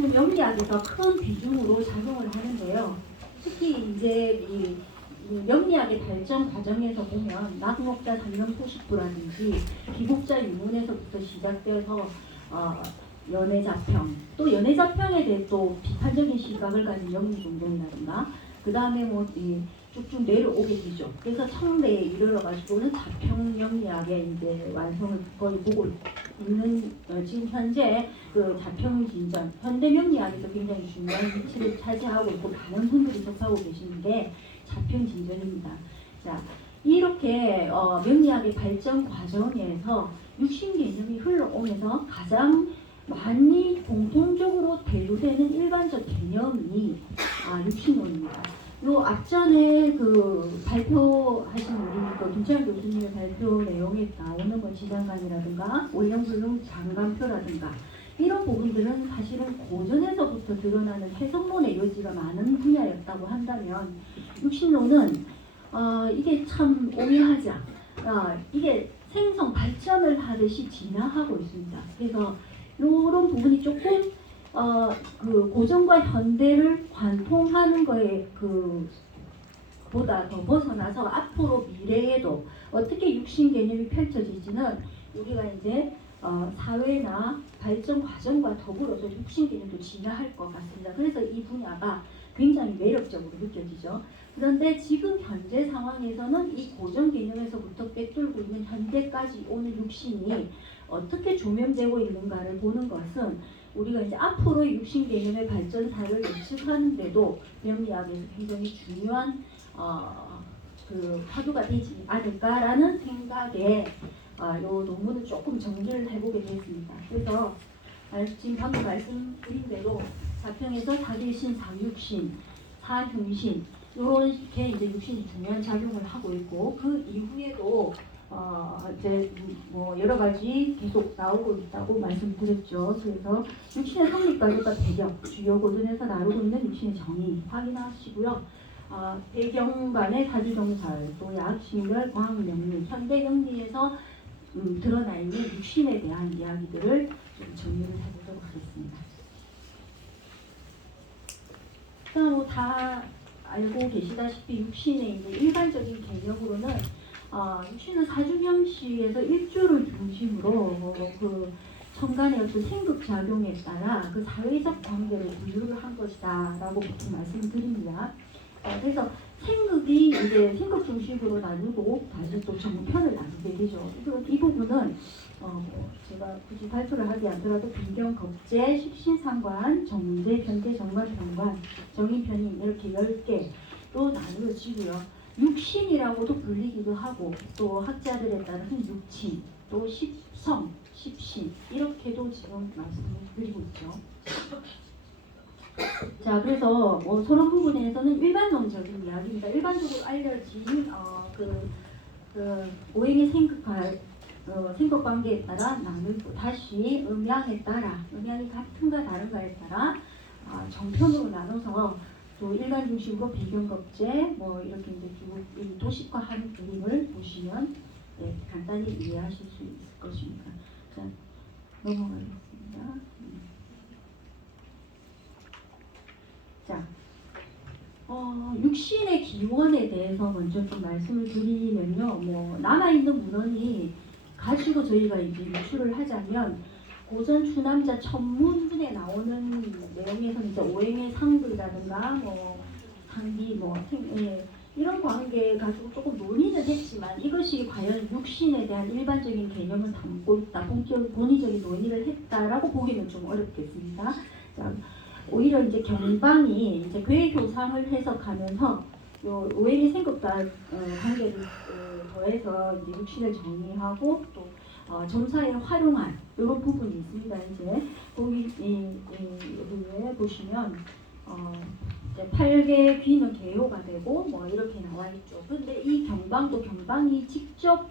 명리학에서 큰 비중으로 작용을 하는데요. 특히 이제 이 명리학의 발전 과정에서 보면 낙목자 삼명포식부라든지 기복자 유문에서부터 시작되어서 연애자평, 또 연애자평에 대해 또 비판적인 시각을 가진 명리종동이라든가 그 다음에 쭉쭉 내려오게 되죠. 그래서 청대에 이르러가지고는 자평 명리학의 이제 완성을 거의 보고 있는 지금 현재 그 자평 진전, 현대 명리학에서 굉장히 중요한 위치를 차지하고 있고 많은 분들이 접하고 계시는 게 자평 진전입니다. 자, 이렇게 명리학의 발전 과정에서 육신 개념이 흘러오면서 가장 많이 공통적으로 대두되는 일반적 개념이 육신론입니다. 요 앞전에 그 발표하신 우리 그 김채환 교수님의 발표 내용에 나오는 뭐 지장간이라든가 원령불능 장간표라든가 이런 부분들은 사실은 고전에서부터 드러나는 해석론의 여지가 많은 분야였다고 한다면 육신론은 이게 참 오묘하죠. 이게 생성 발전을 하듯이 진화하고 있습니다. 그래서 이런 부분이 조금 그 고전과 현대를 관통하는 거에 그 보다 더 벗어나서 앞으로 미래에도 어떻게 육신 개념이 펼쳐질지는 우리가 이제 사회나 발전 과정과 더불어서 육신 개념도 진화할 것 같습니다. 그래서 이 분야가 굉장히 매력적으로 느껴지죠. 그런데 지금 현재 상황에서는 이 고전 개념에서부터 꿰뚫고 있는 현대까지 오는 육신이 어떻게 조명되고 있는가를 보는 것은 우리가 이제 앞으로 육신 개념의 발전사를 예측하는데도 명리학에서 굉장히 중요한 그 화두가 되지 않을까라는 생각에 요 논문을 조금 정리를 해보게 됐습니다. 그래서 지금 방금 말씀드린 대로 자평에서 사길신, 사육신, 사흉신 이렇게 이제 육신이 중요한 작용을 하고 있고 그 이후에도 이제 뭐 여러 가지 계속 나오고 있다고 말씀드렸죠. 그래서 육신의 성립과정과 배경, 주요 고전에서 나오고 있는 육신의 정의 확인하시고요. 배경반의 사주정설, 또 약식별, 광명리, 현대 영리에서 드러나 있는 육신에 대한 이야기들을 좀 정리를 해보도록 하겠습니다. 다 알고 계시다시피 육신의 이제 일반적인 개념으로는 육신은 사주명시에서 일주를 중심으로 그 천간의 어떤 생극작용에 따라 그 사회적 관계를 분류를 한 것이다라고 보통 말씀드립니다. 그래서 생극이 이제 생극 중심으로 나누고 다시 또 정편을 나누게 되죠. 이 부분은 제가 굳이 발표를 하지 않더라도 bin경, 겁재, 식신상관, 정제, 편제, 정관, 병관, 정인편인 이렇게 10개로 나누어지고요. 육신이라고도 불리기도 하고 또 학자들에 따라서는 육친, 또 십성, 십신 이렇게도 지금 말씀을 드리고 있죠. 자, 그래서 그런 부분에서는 일반론적인 이야기입니다. 일반적으로 알려진 오행의 생각 관계에 따라 나누고 다시 음양에 따라 음양이 같은가 다른가에 따라 정편으로 나눠서 또 일간 중심으로 비경겁제 이렇게 이제 이 도식화하는 그림을 보시면 간단히 이해하실 수 있을 것입니다. 자, 넘어가겠습니다. 자, 육신의 기원에 대해서 먼저 좀 말씀을 드리면요. 남아있는 문헌이 가지고 저희가 이제 유출을 하자면 고전 추남자 천문에 나오는 내용에서는 이제 오행의 상들이라든가 상비 이런 관계 가지고 조금 논의는 했지만 이것이 과연 육신에 대한 일반적인 개념을 담고 있다, 본의적인 논의를 했다라고 보기는 좀 어렵겠습니다. 자, 오히려 이제 경방이 이제 괴교상을 해석하면서 요 오행의 생각과 관계를 더해서 이제 육신을 정의하고 또 점사에 활용한 이런 부분이 있습니다. 이제 거기 여기에 보시면 이제 8개 귀는 개요가 되고 이렇게 나와 있죠. 근데 이 경방이 직접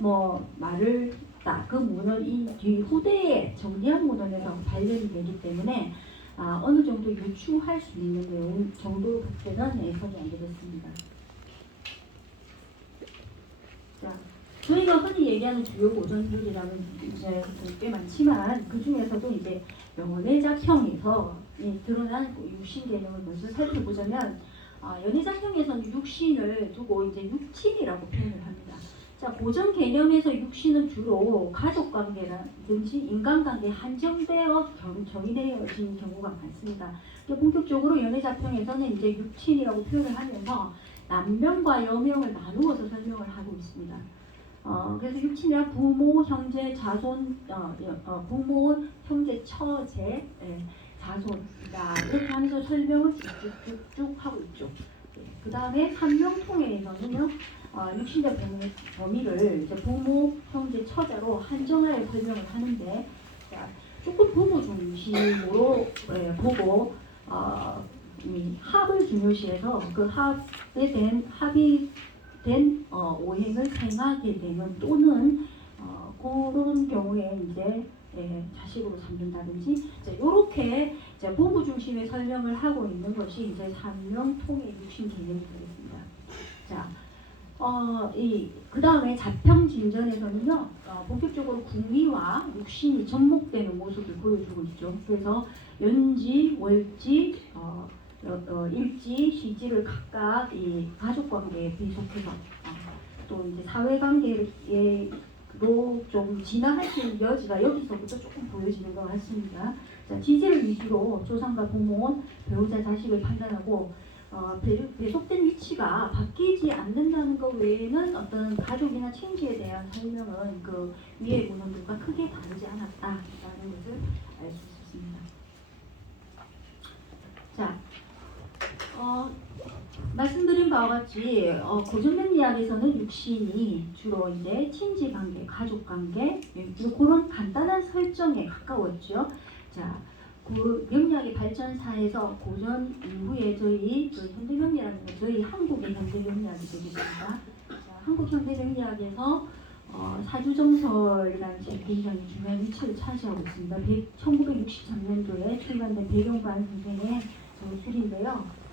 말을 했다. 그 문헌 이 뒤 후대에 정리한 문헌에서 발견이 되기 때문에 어느 정도 유추할 수 있는 내용 정도밖에는 해석이 안 되겠습니다. 자, 저희가 흔히 얘기하는 주요 고전들이라면 이제 꽤 많지만 그 중에서도 이제 명원의 자평에서 드러난 육신 개념을 먼저 살펴보자면 연희작형에서는 육신을 두고 이제 육친이라고 표현을 합니다. 자, 고전 개념에서 육신은 주로 가족관계라든지 인간관계에 한정되어 정의되어진 경우가 많습니다. 본격적으로 연애작형에서는 이제 육친이라고 표현을 하면서 남명과 여명을 나누어서 설명을 하고 있습니다. 그래서 육친이란 부모, 형제, 자손, 부모, 형제, 처제, 자손이다. 이렇게 하면서 설명을 쭉쭉쭉 하고 있죠. 그 다음에 삼명통해에서는요, 육신의 범위를 이제 부모, 형제, 처자로 한정하여 설명을 하는데, 자, 조금 부모 중심으로 보고 합을 중요시해서 그 합이 된 오행을 행하게 되면 또는 그런 경우에 이제 자식으로 삼는다든지 이렇게 부부 중심의 설명을 하고 있는 것이 이제 삼명통의 육신 개념이 되겠습니다. 자, 그 다음에 자평진전에서는요, 본격적으로 궁리와 육신이 접목되는 모습을 보여주고 있죠. 그래서 연지, 월지, 일지, 시지를 각각 이 가족관계에 비속해서 또 이제 사회관계로 좀 진화할 수 있는 여지가 여기서부터 조금 보여지는 것 같습니다. 자, 지지를 위주로 조상과 부모, 배우자, 자식을 판단하고 배속된 위치가 바뀌지 않는다는 것 외에는 어떤 가족이나 친지에 대한 설명은 그 위의 문헌들과 크게 다르지 않았다라는 것을 알 수 있습니다. 자, 말씀드린 바와 같이 고전명리학에서는 육신이 주로 이제 친지관계, 가족관계 그런 간단한 설정에 가까웠죠. 자, 그 명리학의 발전사에서 고전 이후에 저희 현대명리학은 저희 한국의 현대명리학이 되겠습니다. 자, 한국 현대명리학에서 사주정설이라는 책이 굉장히 중요한 위치를 차지하고 있습니다. 1963년도에 출간된 배경관 선생의 저술인데요.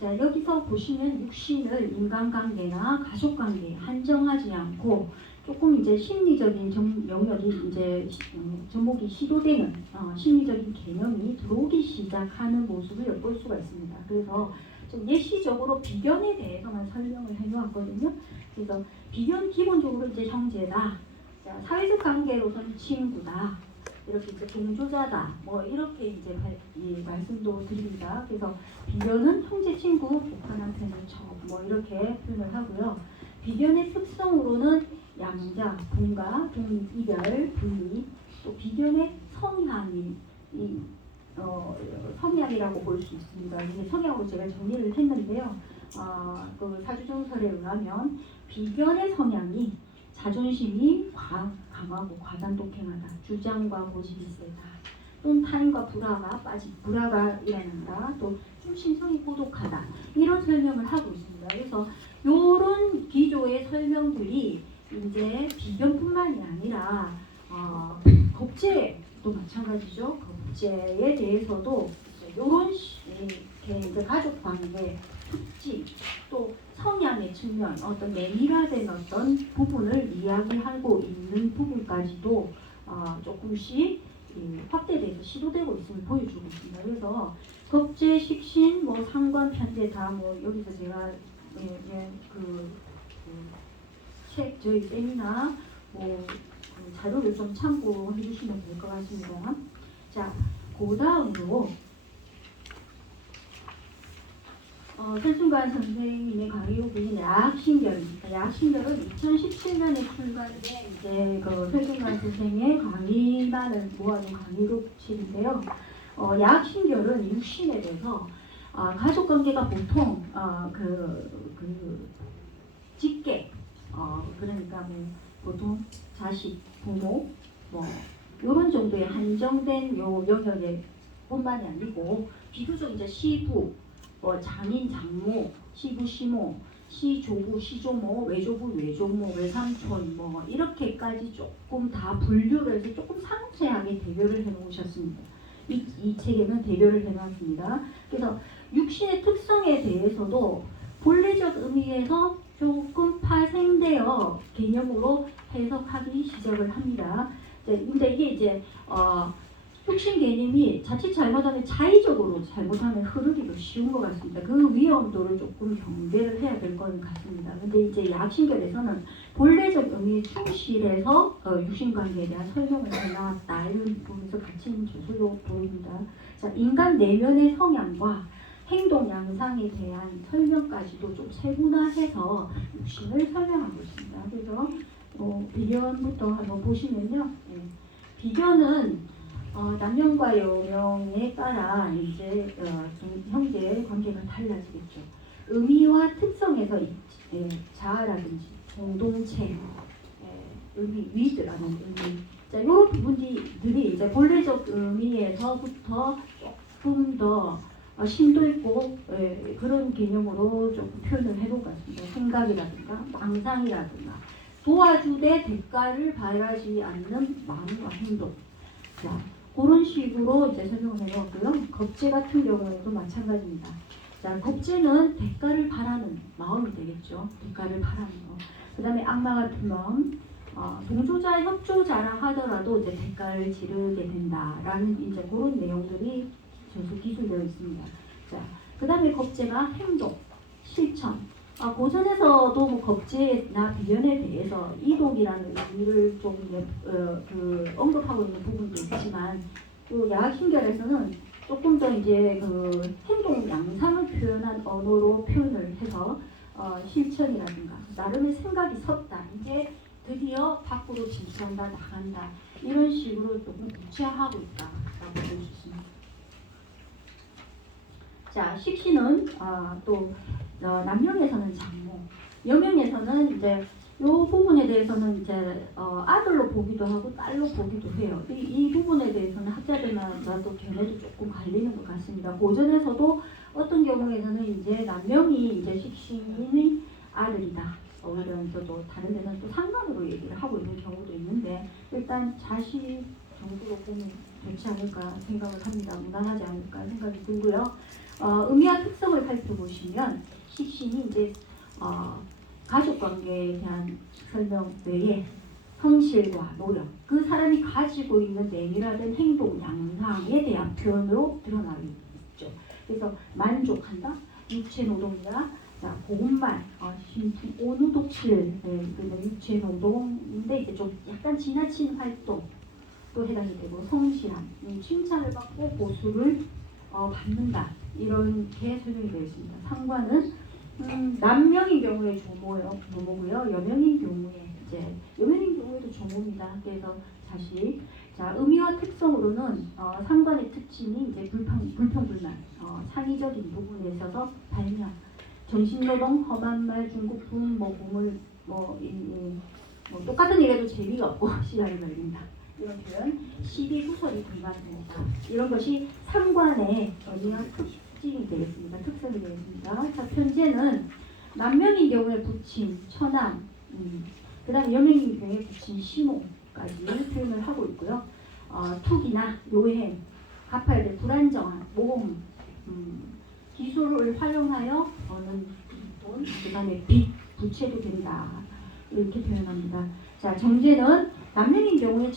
자, 여기서 보시면 육신을 인간관계나 가족관계에 한정하지 않고 조금 이제 심리적인 영역이 이제 접목이 시도되는 심리적인 개념이 들어오기 시작하는 모습을 엿볼 수가 있습니다. 그래서 좀 예시적으로 비견에 대해서만 설명을 해놓았거든요. 그래서 비견 기본적으로 이제 형제다, 자, 사회적 관계로서는 친구다, 이렇게 이제 동조자다, 뭐 이렇게 이제 말씀도 드립니다. 그래서 비견은 형제, 친구, 북한한 편을 뭐 이렇게 표현을 하고요. 비견의 특성으로는 양자, 분가, 독립, 이별, 분리, 또 비견의 성향이 성향이라고 볼 수 있습니다. 이게 성향으로 제가 정리를 했는데요. 그 사주정설에 의하면 비견의 성향이 자존심이 강하고 과단독행하다, 주장과 고집이 세다, 또는 타인과 불화가 일어난다, 또 중심성이 고독하다, 이런 설명을 하고 있습니다. 그래서 이런 기조의 설명들이 이제 비견뿐만이 아니라 겁재도 마찬가지죠. 겁재에 대해서도 이런 이제 가족관계 특징, 또 성향의 측면, 어떤 내밀화된 어떤 부분을 이야기하고 있는 부분까지도 조금씩 확대돼서 시도되고 있음을 보여주고 있습니다. 그래서 겁재, 식신, 뭐 상관, 편제 다 뭐 여기서 제가 책 저희 세미나 자료를 좀 참고해 주시면 될 것 같습니다. 자, 그 다음으로 설순관 선생님의 강의 후기인 야학신결입니다. 야학신결은 2017년에 출간된 이제 그 설순관 선생의 강의만을 모아둔 강의록집인데요. 야학신결은 육신에 대해서 가족관계가 보통 직계, 그러니까 뭐 보통 자식, 부모, 뭐 이런 정도의 한정된 요 영역에 뿐만이 아니고 비교적 이제 시부, 장인, 장모, 시부, 시모, 시조부, 시조모, 외조부, 외조모, 외삼촌 뭐 이렇게까지 조금 다 분류를 해서 조금 상세하게 대별을 해놓으셨습니다. 이 책에는 대별을 해놨습니다. 그래서 육신의 특성에 대해서도 본래적 의미에서 조금 파생되어 개념으로 해석하기 시작을 합니다. 근데 이게 이제 혁신 개념이 자칫 잘못하면 자의적으로 잘못하면 흐르기도 쉬운 것 같습니다. 그 위험도를 조금 경계를 해야 될 것 같습니다. 근데 이제 약신결에서는 본래적 의미에 충실해서 육신관계에 대한 설명을 해나왔다. 이런 부분에서 가치 있는 조서로 보입니다. 자, 인간 내면의 성향과 행동 양상에 대한 설명까지도 좀 세분화해서 육신을 설명하고 있습니다. 그래서 비견부터 한번 보시면요. 예. 비견은 남녀과 여명에 따라 이제 형제 관계가 달라지겠죠. 의미와 특성에서 자아라든지 공동체, 의미, 위드라는 의미, 자 이런 부분들이 이제 본래적 의미에서부터 조금 더 심도 있고 그런 개념으로 조금 표현을 해볼 것 같습니다. 생각이라든가 망상이라든가 도와주되 대가를 바라지 않는 마음과 행동. 자, 그런 식으로 이제 설명을 해봤고요. 겁제 같은 경우에도 마찬가지입니다. 자, 겁제는 대가를 바라는 마음이 되겠죠. 대가를 바라는 거. 그 다음에 악마 같은 마음, 동조자, 협조자라 하더라도 이제 대가를 지르게 된다라는 이제 그런 내용들이 전수 기술되어 있습니다. 자, 그 다음에 겁제가 행동, 실천. 고전에서도 뭐 겁제나 비견에 대해서 이독이라는 의미를 좀 언급하고 있는 부분도 있지만 또 야학신결에서는 조금 더 이제 그 행동 양상을 표현한 언어로 표현을 해서 실천이라든가 나름의 생각이 섰다. 이제 드디어 밖으로 진출한다, 나간다. 이런 식으로 조금 구체화하고 있다라고 볼 수 있습니다. 자, 식신은 또 남명에서는 장모, 여명에서는 이제 이 부분에 대해서는 이제 아들로 보기도 하고 딸로 보기도 해요. 이 부분에 대해서는 학자들마다도 견해도 조금 갈리는 것 같습니다. 고전에서도 어떤 경우에는 이제 남명이 이제 식신의 아들이다. 오히려서도 다른 데는 또 상관으로 얘기를 하고 있는 경우도 있는데 일단 자식 정도로 보면 좋지 않을까 생각을 합니다. 무난하지 않을까 생각이 들고요. 의미와 특성을 살펴보시면 식신이 이제 가족 관계에 대한 설명 외에 성실과 노력, 그 사람이 가지고 있는 내밀화된 행동 양상에 대한 표현으로 드러나고 있죠. 그래서 만족한다, 육체 노동이다. 자, 고운말, 온우독실, 육체 노동인데 이제 좀 약간 지나친 활동 또 해당이 되고 성실함, 칭찬을 받고 보수를 받는다. 이렇게 설명이 되어 있습니다. 상관은 남명인 경우에 조모고요. 여명인 경우에 이제 여명인 경우에도 조모입니다. 그래서 자식. 자, 의미와 특성으로는 상관의 특징이 이제 불평불만, 창의적인 부분에 있어서 발명, 정신노동, 험한 말, 중국분, 보물, 똑같은 얘기도 재미가 없고 시간이 걸린다. 이런 표현, 시비구설이 불가능하다. 이런 것이 상관의 의미와 특징이 되겠습니다. 특성이 되겠습니다. 자, 편제는 남명인 경우에 부친, 처남, 그 다음에 여명인 경우에 부친, 시모까지 표현을 하고 있고요. 투기나 요행, 갚아야 될 불안정한, 모험, 기술을 활용하여 버는 돈, 그 다음에 빚, 부채도 된다. 이렇게 표현합니다. 자, 정제는 남명인 경우에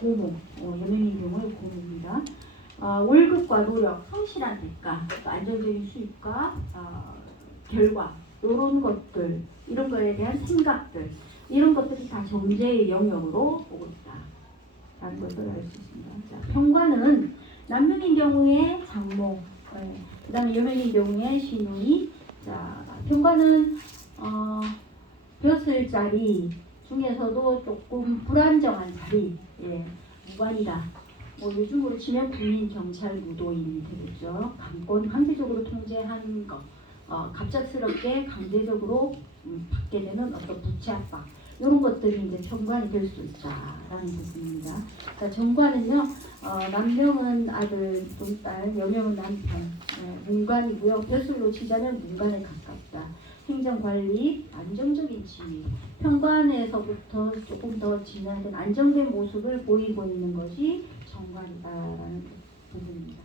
고모, 여명인 경우에 고모입니다. 월급과 노력, 성실한 대가, 안정적인 수입과 결과, 이런 것들, 이런 거에 대한 생각들, 이런 것들이 다 정제의 영역으로 오고 있다라는 것을 알 수 있습니다. 자, 평관은 남명인 경우에 장모, 그 다음에 여명인 경우에 시누이. 자, 평관은 벼슬자리 중에서도 조금 불안정한 자리, 무관이다. 요즘으로 치면 군인, 경찰, 무도인이 되겠죠. 강권 강제적으로 통제한 것, 갑작스럽게 강제적으로 받게 되는 어떤 부채 압박, 이런 것들이 이제 정관이 될 수 있다라는 부분입니다. 자, 정관은요, 남명은 아들, 딸, 여명은 남편, 문관이고요. 벼슬로 치자면 문관에 가깝다. 행정관리, 안정적인 지위, 평관에서부터 조금 더 진화된 안정된 모습을 보이고 있는 것이 정관이다라는 부분입니다.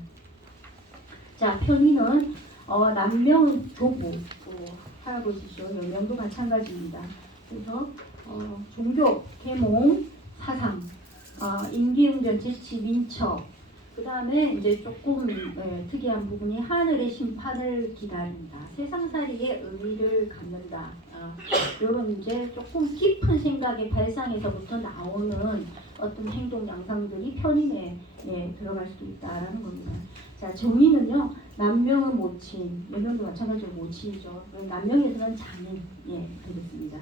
자, 편의는 남명은 조부, 할아버지죠. 여명도 마찬가지입니다. 그래서 종교, 계몽, 사상, 임기응변, 재치, 민첩, 그 다음에 이제 조금 특이한 부분이 하늘의 심판을 기다린다. 세상살이의 의미를 갖는다. 이런 이제 조금 깊은 생각의 발상에서부터 나오는 어떤 행동 양상들이 편인에 들어갈 수도 있다라는 겁니다. 자, 정의는요, 남명은 모친, 여명도 마찬가지로 모친이죠. 남명에서는 장인, 되겠습니다.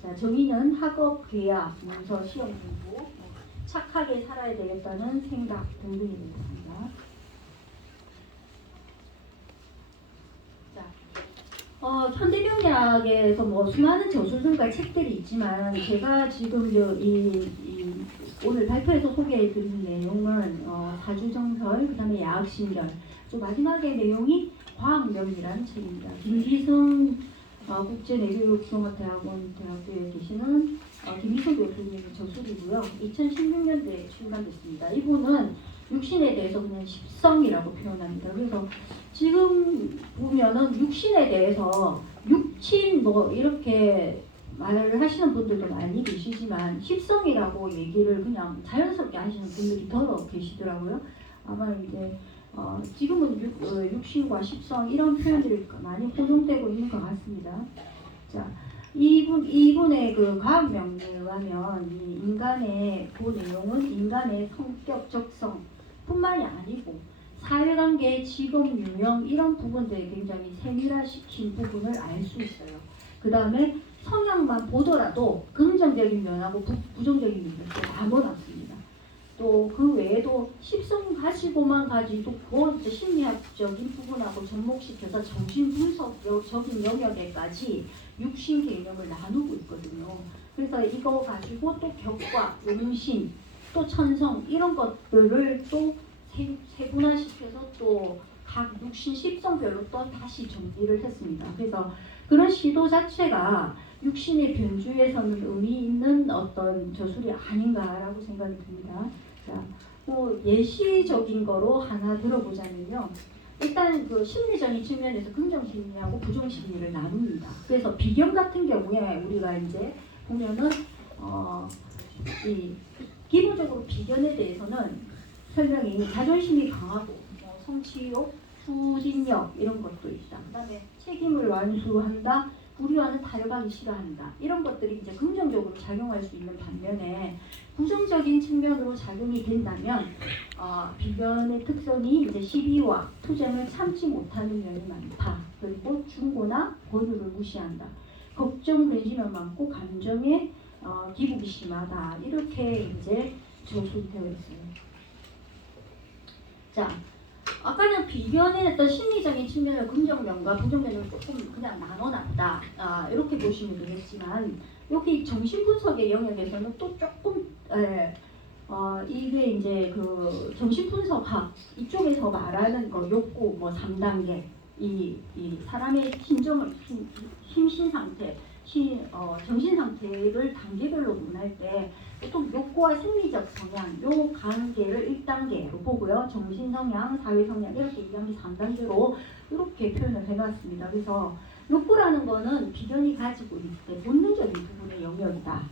자, 정의는 학업, 계약, 문서, 시험 공부, 착하게 살아야 되겠다는 생각 등등이 되겠습니다. 자, 현대명리학에서 뭐 수많은 저술들과 책들이 있지만 제가 지금 오늘 발표에서 소개해드린 내용은 사주정설, 그 다음에 야학신결, 또 마지막에 내용이 과학명리라는 책입니다. 김기승 국제내교육종합대학원 대학교에 계시는 김희석 교수님의 저술이고요. 2016년도에 출간됐습니다. 이분은 육신에 대해서 그냥 십성이라고 표현합니다. 그래서 지금 보면은 육신에 대해서 육친 뭐 이렇게 말을 하시는 분들도 많이 계시지만 십성이라고 얘기를 그냥 자연스럽게 하시는 분들이 더러 계시더라고요. 아마 이제 지금은 육신과 십성 이런 표현들이 많이 혼용되고 있는 것 같습니다. 자, 이분의 그 과학명리에 의하면 이 인간의 그 내용은 인간의 성격 적성 뿐만이 아니고 사회관계, 직업 유형 이런 부분들에 굉장히 세밀화시킨 부분을 알 수 있어요. 그 다음에 성향만 보더라도 긍정적인 면하고 부정적인 면도 나눠놨습니다. 또 그 외에도 십성 가지고도 그 이제 심리학적인 부분하고 접목시켜서 정신분석적인 영역에까지 육신 개념을 나누고 있거든요. 그래서 이거 가지고 또 격과, 용신, 또 천성 이런 것들을 또 세분화시켜서 또 각 육신 십성별로 또 다시 정리를 했습니다. 그래서 그런 시도 자체가 육신의 변주에서는 의미 있는 어떤 저술이 아닌가라고 생각이 듭니다. 자, 뭐 예시적인 거로 하나 들어보자면요. 일단 그 심리적인 측면에서 긍정 심리하고 부정 심리를 나눕니다. 그래서 비견 같은 경우에 우리가 이제 보면은 기본적으로 비견에 대해서는 설명이 자존심이 강하고 성취욕, 추진력 이런 것도 있다. 그다음에 책임을 완수한다, 불의와는 타협하기 싫어한다. 이런 것들이 이제 긍정적으로 작용할 수 있는 반면에 부정적인 측면으로 작용이 된다면 비견의 특성이 이제 시비와 투쟁을 참지 못하는 면이 많다. 그리고 충고나 권유를 무시한다. 걱정, 근심은 많고 감정에 기복이 심하다. 이렇게 이제 저술되어 있어요. 자, 아까는 비견의 어떤 심리적인 측면을 긍정면과 부정면을 조금 그냥 나눠놨다. 이렇게 보시면 되겠지만 여기 정신분석의 영역에서는 또 조금 이게 이제 그 정신분석학 이쪽에서 말하는 거 욕구 뭐 3단계 이 사람의 심신 상태, 정신 상태를 단계별로 구분할 때 보통 욕구와 생리적 성향 요 관계를 1단계로 보고요. 정신 성향, 사회 성향 이렇게 2단계, 3단계로 이렇게 표현을 해놨습니다. 그래서 욕구라는 거는 비견이 가지고 있을 때 본능적인 부분의 영역이다.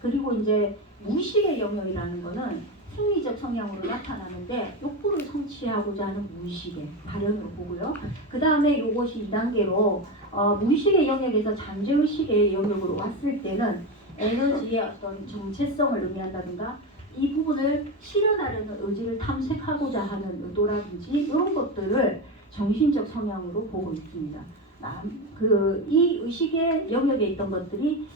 그리고 이제 무의식의 영역이라는 거는 생리적 성향으로 나타나는데 욕구를 성취하고자 하는 무의식의 발현으로 보고요. 그 다음에 이것이 2단계로 무의식의 영역에서 잠재의식의 영역으로 왔을 때는 에너지의 어떤 정체성을 의미한다든가 이 부분을 실현하려는 의지를 탐색하고자 하는 의도라든지 이런 것들을 정신적 성향으로 보고 있습니다. 이 의식의 영역에 있던 것들이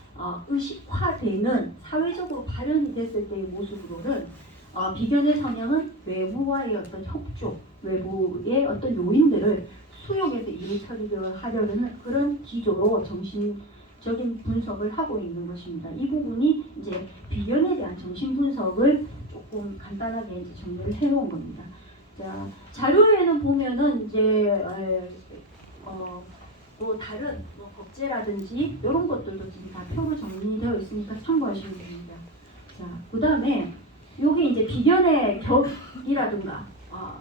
의식화되는 사회적으로 발현이 됐을 때의 모습으로는 비견의 성향은 외부와의 어떤 협조, 외부의 어떤 요인들을 수용해서 일을 처리를 하려는 그런 기조로 정신적인 분석을 하고 있는 것입니다. 이 부분이 이제 비견에 대한 정신 분석을 조금 간단하게 이제 정리를 해놓은 겁니다. 자, 자료에는 보면은 이제 또 다른 법제라든지 이런 것들도 지금 다 표로 정리되어 있으니까 참고하시면 됩니다. 자, 그 다음에 여기 이제 비견의 격이라든가,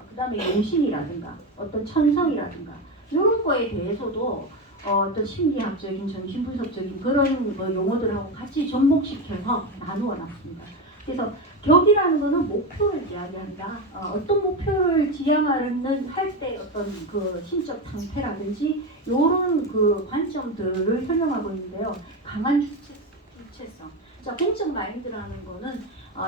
그 다음에 용신이라든가, 어떤 천성이라든가 이런 거에 대해서도 어떤 심리학적인, 정신분석적인 그런 용어들하고 같이 접목시켜서 나누어 놨습니다. 그래서 격이라는 것은 목표를 이야기한다. 어떤 목표를 지향하는 할 때 어떤 그 심적 상태라든지 이런 그 관점들을 설명하고 있는데요. 강한 주체성. 자, 공적 마인드라는 거는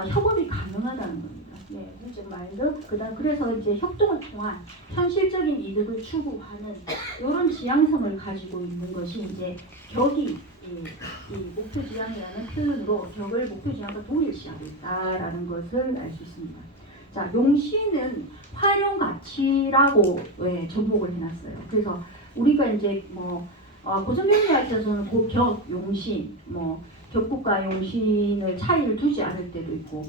협업이 가능하다는 겁니다. 네, 공적 마인드. 그래서 이제 협동을 통한 현실적인 이득을 추구하는 이런 지향성을 가지고 있는 것이 이제 격이 이 목표 지향이라는 표현으로 격을 목표 지향과 동일시하고 있다라는 것을 알 수 있습니다. 자, 용신은 활용 가치라고 접목을 해놨어요. 그래서 우리가 이제 고전 명리학에서는 격, 용신, 격국과 용신을 차이를 두지 않을 때도 있고,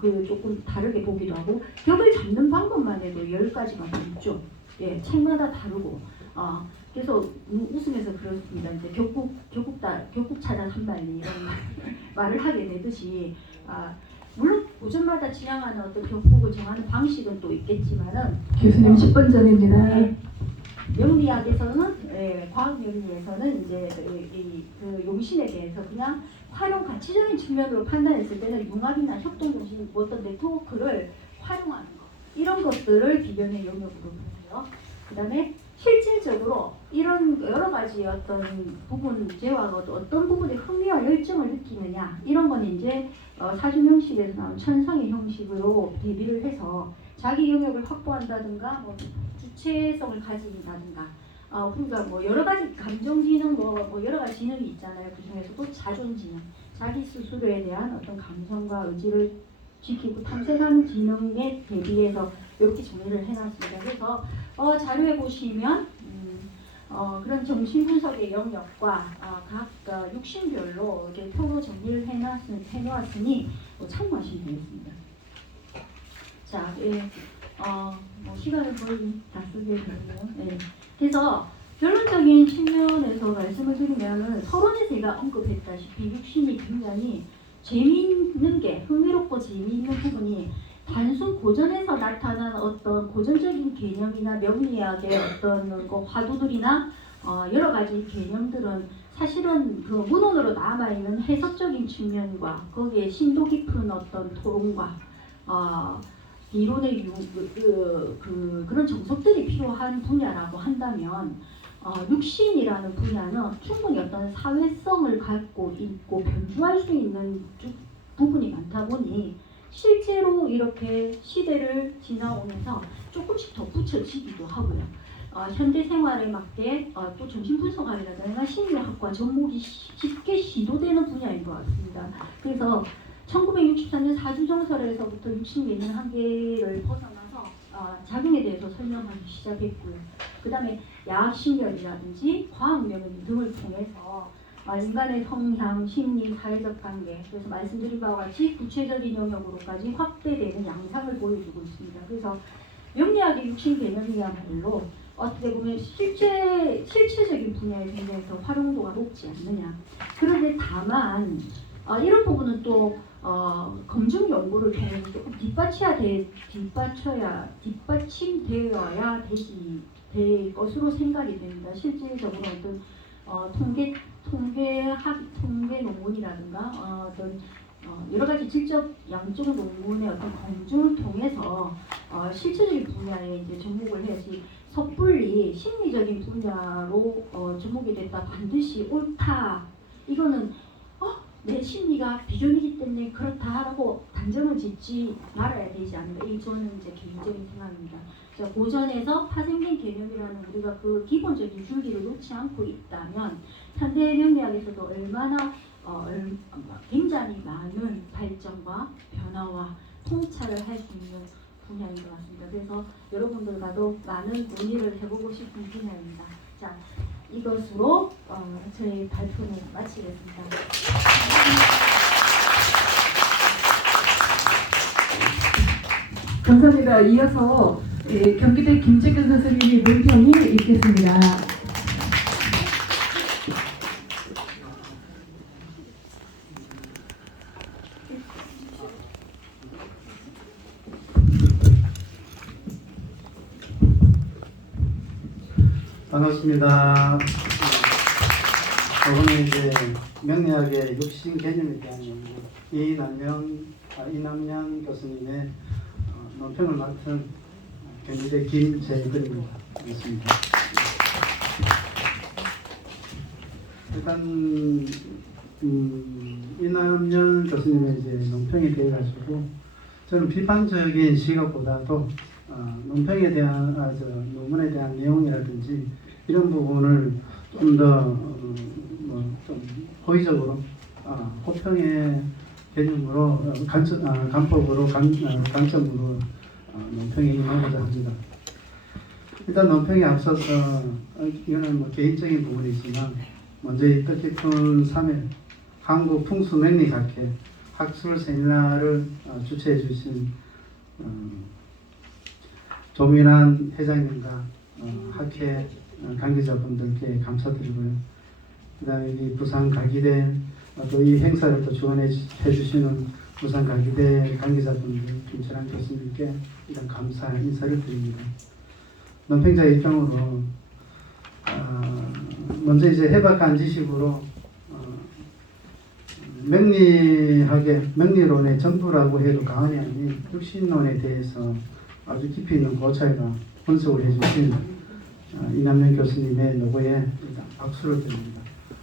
그 조금 다르게 보기도 하고, 격을 잡는 방법만 해도 10가지가 있죠. 예, 책마다 다르고, 그래서 웃으면서 그렇습니다. 이제 격국 찾아 산발리 이런 말을 하게 되듯이, 물론 고전마다 지향하는 어떤 격국을 정하는 방식은 또 있겠지만은 교수님 10분 전입니다. 명리학에서는 과학 명리에서는 이제 그 용신에 대해서 그냥 활용 가치적인 측면으로 판단했을 때는 융합이나 협동 정신 어떤 네트워크를 활용하는 것 이런 것들을 비변의 영역으로 보고요. 그다음에 실질적으로 이런 여러 가지 어떤 부분제와 어떤 부분에 흥미와 열정을 느끼느냐 이런 건 이제 사주명식에서 나온 천상의 형식으로 대비를 해서 자기 영역을 확보한다든가 주체성을 가진다든가 그러니까 여러 가지 감정 지능 여러 가지 지능이 있잖아요. 그 중에서도 자존 지능, 자기 스스로에 대한 어떤 감성과 의지를 지키고 탐색하는 지능에 대비해서 이렇게 정리를 해놨습니다. 그래서 자료에 보시면 그런 정신 분석의 영역과 각 육신별로 이렇게 표로 정리를 해놓았으니 참고하시면 되겠습니다. 자, 시간을 거의 다 쓰게 되네요. 네. 그래서 결론적인 측면에서 말씀을 드리면은 서론에서 제가 언급했다시피 육신이 굉장히 재미있는 게 흥미롭고 재미있는 부분이 단순 고전에서 나타난 어떤 고전적인 개념이나 명리학의 어떤 화두들이나 여러 가지 개념들은 사실은 그 문헌으로 남아있는 해석적인 측면과 거기에 심도 깊은 어떤 토론과 이론의 그런 정석들이 필요한 분야라고 한다면 육신이라는 분야는 충분히 어떤 사회성을 갖고 있고 변주할 수 있는 부분이 많다 보니 실제로 이렇게 시대를 지나오면서 조금씩 덧붙여지기도 하고요. 현대 생활에 맞게 또 정신분석학이라든가 심리학과 접목이 쉽게 시도되는 분야인 것 같습니다. 그래서 1963년 사주정설에서부터 육신 개념 한계를 벗어나서 작용에 대해서 설명하기 시작했고요. 그 다음에 야학심리학이라든지 과학명리 등을 통해서 인간의 성향, 심리, 사회적 관계 그래서 말씀드린 바와 같이 구체적인 영역으로까지 확대되는 양상을 보여주고 있습니다. 그래서 명리학의 육신 개념이야말로 어떻게 보면 실체적인 분야에 굉장히 더 활용도가 높지 않느냐. 그런데 다만 이런 부분은 또 검증 연구를 통해서 조금 뒷받침되어야 될 것으로 생각이 됩니다. 실질적으로 어떤 통계 논문이라든가 어떤 여러 가지 질적 양쪽 논문의 어떤 검증을 통해서 실체적인 분야에 이제 접목을 해야지 섣불리 심리적인 분야로 접목이 됐다 반드시 옳다 이거는 내 심리가 비존이기 때문에 그렇다라고 단정을 짓지 말아야 되지 않는가. 이 저는 이제 개인적인 생각입니다. 고전에서 파생된 개념이라는 우리가 그 기본적인 줄기를 놓지 않고 있다면 현대 명리학에서도 얼마나 굉장히 많은 발전과 변화와 통찰을 할 수 있는 분야인 것 같습니다. 그래서 여러분들과도 많은 논의를 해보고 싶은 분야입니다. 자, 이것으로 저희 발표를 마치겠습니다. 감사합니다. 이어서 경기대 김재근 선생님이 논평이 있겠습니다. 반갑습니다. 저번에 이제 명리학의 육신 개념에 대한 연구, 이인 안녕 이남년 교수님의 논평을 맡은 경희대 김재근입니다. 반갑습니다. 일단 이남년 교수님의 이제 논평에 대해 가지고 저는 비판적인 시각보다도 논평에 대한 논문에 대한 내용이라든지 이런 부분을 좀 더 좀 호의적으로 호평의 개념으로 관법으로 관점으로 논평에 임하고자 합니다. 일단 논평에 앞서서 이거는 뭐 개인적인 부분이지만 먼저 이 뜻깊은 3일 한국 풍수맹리학회 학술 세미나를 주최해 주신 조민환 회장님과 학회 관계자분들께 감사드리고요. 그 다음에 이 부산가기대 또 이 행사를 또 지원해 주시는 부산가기대 관계자분들 김철환 교수님께 일단 감사 인사를 드립니다. 논평자 입장으로 먼저 이제 해박한 지식으로 명리론의 전부라고 해도 과언이 아닌 육신론에 대해서 아주 깊이 있는 고찰과 분석을 해주신 이남년 교수님의 노고에 일단 박수를 드립니다.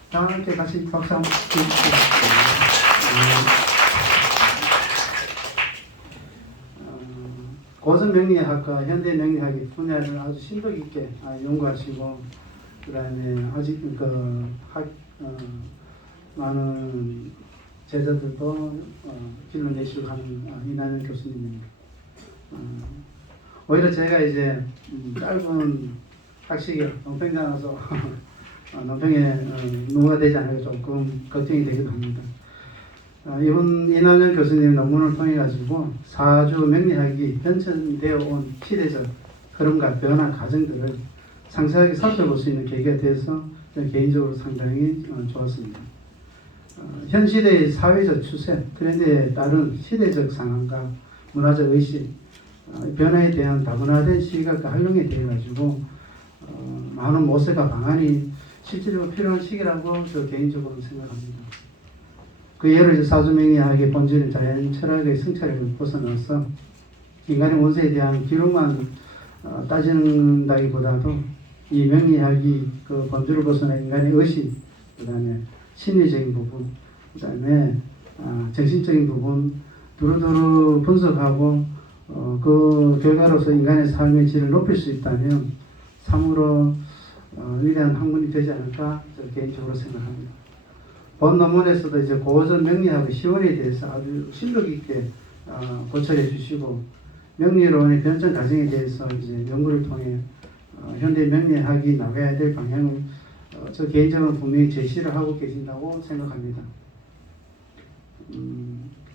다 함께 같이 박수 한번 주십시오. 고전 명리학과 현대 명리학의 분야를 아주 심도 있게 연구하시고 그다음에 아직 많은 제자들도 길러내시고 하는 이남년 교수님입니다. 오히려 제가 이제 짧은 학식에 논평자라서 논평에 누가 되지 않을까 조금 걱정이 되기도 합니다. 이번 이남년 교수님 논문을 통해 가지고 사주 명리학이 변천되어 온 시대적 흐름과 변화 과정들을 상세하게 살펴볼 수 있는 계기가 되어서 저는 개인적으로 상당히 좋았습니다. 현 시대의 사회적 추세, 트렌드에 따른 시대적 상황과 문화적 의식, 변화에 대한 다문화된 시각과 활용에 대해 가지고 많은 모색과 방안이 실질적으로 필요한 시기라고 저 개인적으로 생각합니다. 그 예를 사주명리학의 본질은 자연 철학의 성찰을 벗어나서 인간의 원소에 대한 기록만 따지는다기보다도 이 명리학이 그 본질을 벗어나 인간의 의식, 그 다음에 심리적인 부분, 그 다음에 정신적인 부분 두루두루 분석하고 그 결과로서 인간의 삶의 질을 높일 수 있다면 참으로 위대한 학문이 되지 않을까 저는 개인적으로 생각합니다. 본 논문에서도 이제 고전 명리학의 시원에 대해서 아주 심도 깊게 고찰해 주시고 명리론의 변천 과정에 대해서 이제 연구를 통해 현대 명리학이 나가야 될 방향을 저 개인적으로 분명히 제시를 하고 계신다고 생각합니다.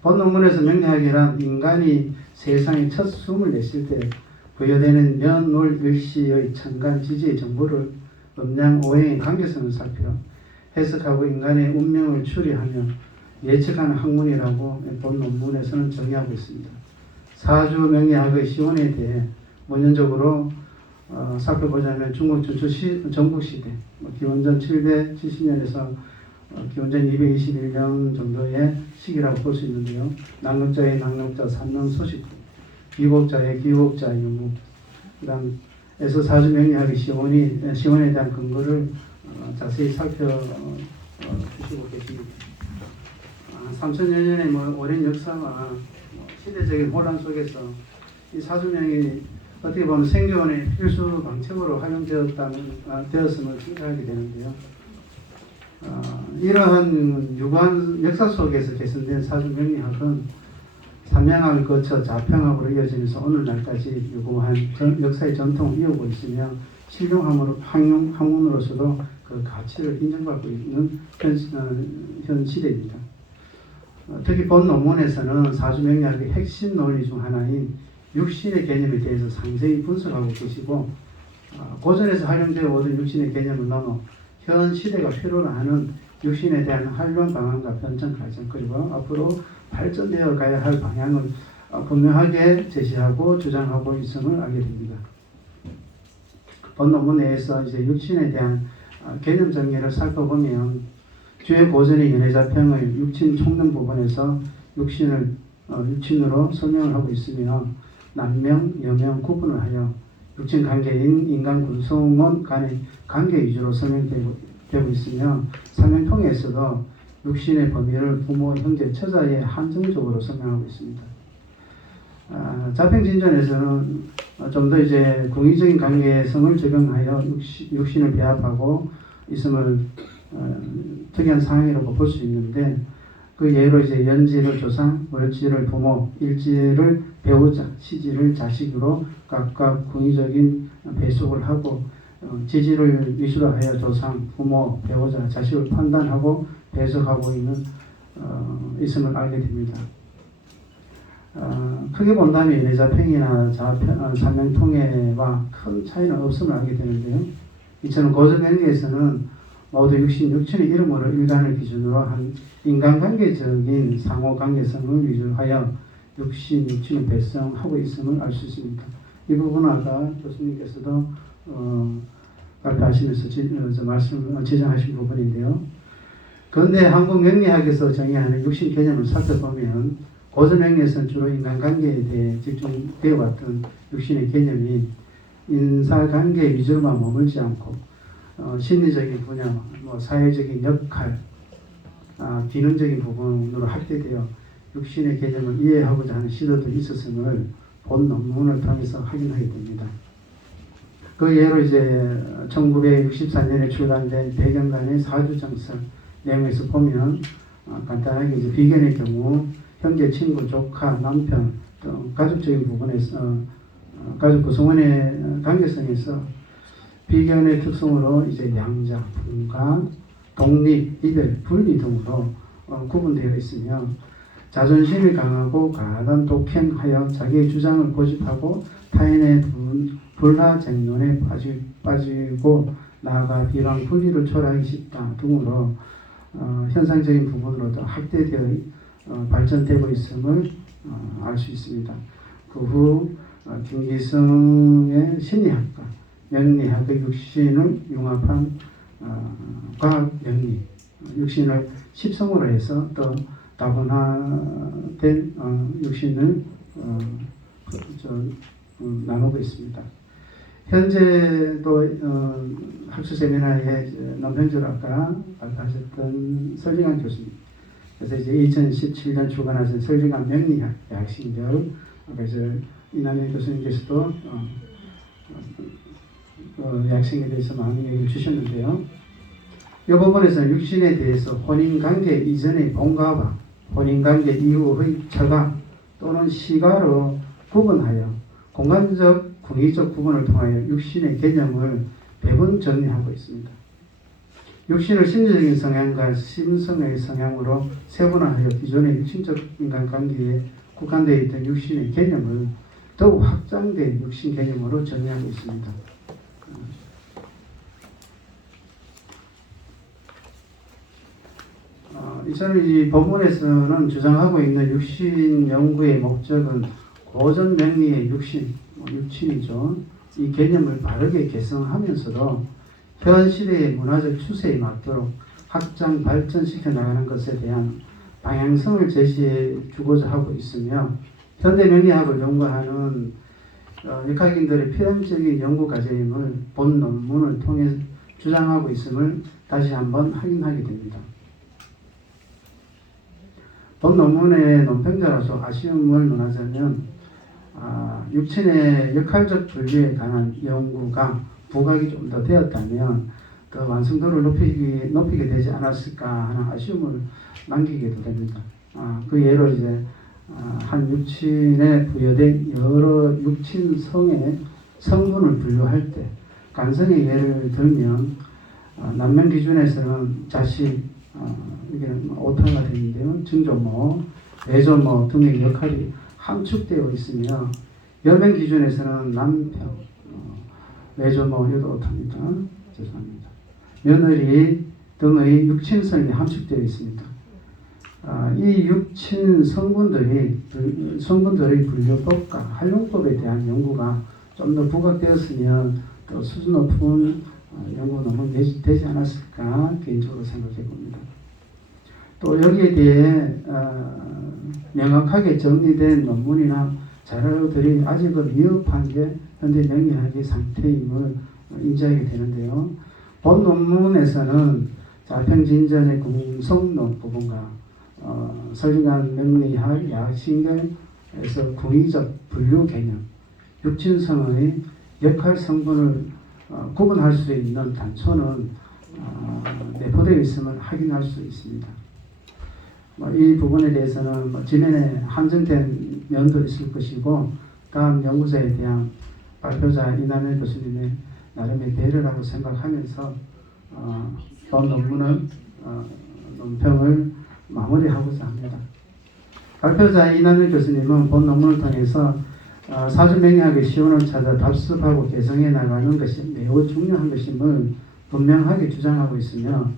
본 논문에서 명리학이란 인간이 세상에 첫 숨을 내쉴 때 부여되는 면놀일시의 천간 지지의 정보를 음양 오행의 관계성을 살펴 해석하고 인간의 운명을 추리하며 예측하는 학문이라고 본 논문에서는 정의하고 있습니다. 사주 명리학의 시원에 대해 원론적으로 살펴보자면 중국 전국시대 기원전 770년에서 기원전 221년 정도의 시기라고 볼 수 있는데요. 낭록자의 낭록자, 삼명소식부, 기곡자의 기곡자 유무, 그 다음에서 사주명리학의 시원에 대한 근거를 자세히 살펴주시고 계십니다. 3000여 년의 오랜 역사와 시대적인 혼란 속에서 이 사주명이 어떻게 보면 생존의 필수 방책으로 활용되었음을 생각하게 되는데요. 이러한 유구한 역사 속에서 개선된 사주명리학은 삼양학을 거쳐 자평학으로 이어지면서 오늘날까지 유구한 역사의 전통을 이어오고 있으며 실용학문으로서도 그 가치를 인정받고 있는 현 시대입니다. 특히 본 논문에서는 사주명리학의 핵심 논리 중 하나인 육신의 개념에 대해서 상세히 분석하고 계시고 고전에서 활용되어 오던 육신의 개념을 넘어 현 시대가 필요로 하는 육신에 대한 활용 방안과 변천 과정 그리고 앞으로 발전되어 가야 할 방향을 분명하게 제시하고 주장하고 있음을 알게 됩니다. 본 논문 내에서 이제 육신에 대한 개념 정리를 살펴보면 주의 고전의 연애자평의 육신 총론 부분에서 육신을 육친으로 설명을 하고 있으며 남명, 여명 구분을 하여 육친 관계인 인간 군성원 간의 관계 위주로 설명되고 있으며 삼명통에서도 육신의 범위를 부모, 형제, 처자에 한정적으로 설명하고 있습니다. 자평진전에서는 좀 더 이제 궁의적인 관계성을 적용하여 육신을 배합하고 있음을 특이한 상황이라고 볼 수 있는데 그 예로 이제 연지를 조상, 월지를 부모, 일지를 배우자, 시지를 자식으로 각각 궁의적인 배속을 하고 지지를 위주로 하여 조상, 부모, 배우자, 자식을 판단하고 배속하고 있음을 알게 됩니다. 크게 본다면 일자평이나 삼명통해와 큰 차이는 없음을 알게 되는데요. 이처럼 고전명리에서는 모두 육신의 이름으로 일간을 기준으로 한 인간관계적인 상호관계성을 위주하여 육친을 배성하고 있음을 알 수 있습니다. 이 부분은 아까 교수님께서도 발표하시면서 지정하신 부분인데요. 그런데 한국 명리학에서 정의하는 육신 개념을 살펴보면 고전명리에서는 주로 인간관계에 대해 집중되어 왔던 육신의 개념이 인사관계 위주로만 머물지 않고 심리적인 분야, 사회적인 역할, 기능적인 부분으로 확대되어 육신의 개념을 이해하고자 하는 시도들이 있었음을 본 논문을 통해서 확인하게 됩니다. 그 예로 이제 1964년에 출간된 배경관의 사주정설 내용에서 보면 간단하게 이제 비견의 경우 형제, 친구, 조카, 남편 등 가족적인 부분에서 가족 구성원의 관계성에서 비견의 특성으로 이제 양자, 분간, 독립, 이별, 분리 등으로 구분되어 있으며 자존심이 강하고 강하단 독행하여 자기의 주장을 고집하고 타인의 불화쟁론에 빠지고 나아가 비방 분리를 초래하기 쉽다 등으로 현상적인 부분으로도 확대되어 발전되고 있음을 알 수 있습니다. 그 후 김기성의 심리학과, 명리학의 육신을 융합한 과학 명리, 육신을 십성으로 해서 또 다분화된 육신을 나누고 있습니다. 현재도 학술 세미나에 논평적으로 아까 발표하셨던 설정환 교수님, 그래서 이제 2017년 출간하신 설정환 명리학 약신결, 그래서 이남현 교수님께서도 약생에 대해서 많은 얘기를 주셨는데요. 이 부분에서는 육신에 대해서 혼인관계 이전의 본가와 혼인관계 이후의 처가 또는 시가로 구분하여 공간적, 궁의적 구분을 통하여 육신의 개념을 배분 정리하고 있습니다. 육신을 심리적인 성향과 심성의 성향으로 세분화하여 기존의 육신적 인간관계에 국한되어 있던 육신의 개념을 더욱 확장된 육신 개념으로 정의하고 있습니다. 이처럼 이 본문에서는 주장하고 있는 육신 연구의 목적은 고전 명리의 육신이죠. 이 개념을 바르게 개성하면서도 현 시대의 문화적 추세에 맞도록 확장 발전시켜 나가는 것에 대한 방향성을 제시해 주고자 하고 있으며 현대 명리학을 연구하는 역학인들의 필연적인 연구 과제임을 본 논문을 통해 주장하고 있음을 다시 한번 확인하게 됩니다. 본 논문의 논평자로서 아쉬움을 논하자면 육신의 역할적 분류에 관한 연구가 부각이 좀 더 되었다면 더 완성도를 높이게 되지 않았을까 하는 아쉬움을 남기게도 됩니다. 그 예로 이제 한 육친에 부여된 여러 육친성의 성분을 분류할 때 간성의 예를 들면 남명 기준에서는 자식, 이게 오타가 되는데요. 증조모, 외조모 등의 역할이 함축되어 있으며 여명 기준에서는 남편, 외조모, 이것도 오타입니다. 죄송합니다. 며느리 등의 육친성이 함축되어 있습니다. 이 육친 성분들의 분류법과 활용법에 대한 연구가 좀 더 부각되었으면 또 수준 높은 연구 논문이 되지 않았을까 개인적으로 생각해 봅니다. 또 여기에 대해 명확하게 정리된 논문이나 자료들이 아직은 미흡한 게 현대 명리학의 상태임을 인지하게 되는데요. 본 논문에서는 자평진전의 궁성론 부분과 설리간 명리학 야신경에서 구의적 분류 개념, 육진성의 역할 성분을 구분할 수 있는 단초는 내포되어 있음을 확인할 수 있습니다. 이 부분에 대해서는 지면에 한정된 면도 있을 것이고 다음 연구자에 대한 발표자 이남현 교수님의 나름의 배려라고 생각하면서 본 논문은 논평을 마무리하고자 합니다. 발표자 이남현 교수님은 본 논문을 통해서 사주명리학의 시원을 찾아 답습하고 개성해 나가는 것이 매우 중요한 것임을 분명하게 주장하고 있으며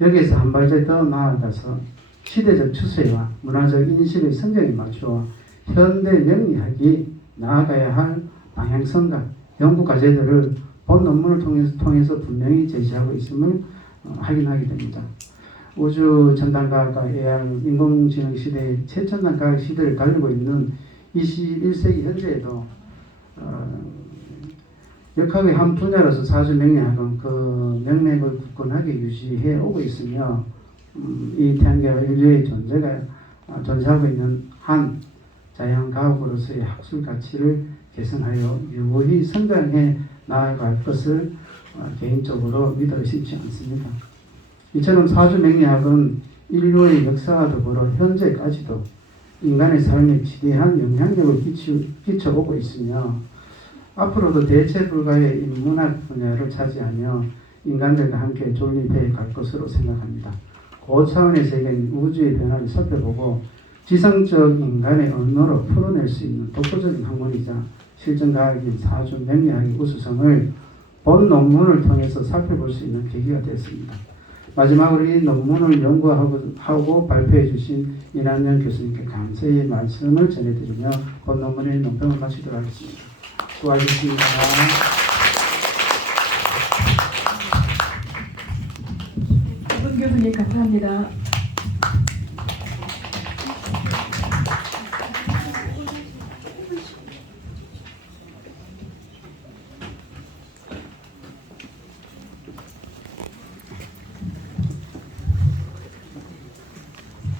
여기에서 한 발짝 더 나아가서 시대적 추세와 문화적 인식의 성장에 맞추어 현대 명리학이 나아가야 할 방향성과 연구 과제들을 본 논문을 통해서 분명히 제시하고 있음을 확인하게 됩니다. 우주 첨단과학과 AR 인공지능 시대의 최첨단 과학 시대를 달리고 있는 21세기 현재에도 역학의 한 분야로서 사주 명리학은 그 명맥을 굳건하게 유지해 오고 있으며 이 태양계와 인류의 존재가 존재하고 있는 한 자연과학으로서의 학술 가치를 개선하여 유고히 성장해 나아갈 것을 개인적으로 믿어 의심치 않습니다. 이처럼 사주 명리학은 인류의 역사와 더불어 현재까지도 인간의 삶에 지대한 영향력을 끼쳐오고 있으며 앞으로도 대체 불가의 인문학 분야를 차지하며 인간들과 함께 존립해 갈 것으로 생각합니다. 고차원의 우주의 변화를 살펴보고 지성적 인간의 언어로 풀어낼 수 있는 독보적인 학문이자 실전과학인 사주 명리학의 우수성을 본 논문을 통해서 살펴볼 수 있는 계기가 되었습니다. 마지막으로 이 논문을 연구하고 발표해 주신 이남현 교수님께 감사의 말씀을 전해드리며 본 논문의 논평을 마치도록 하겠습니다. 수고하셨습니다. 이분 교수님 감사합니다.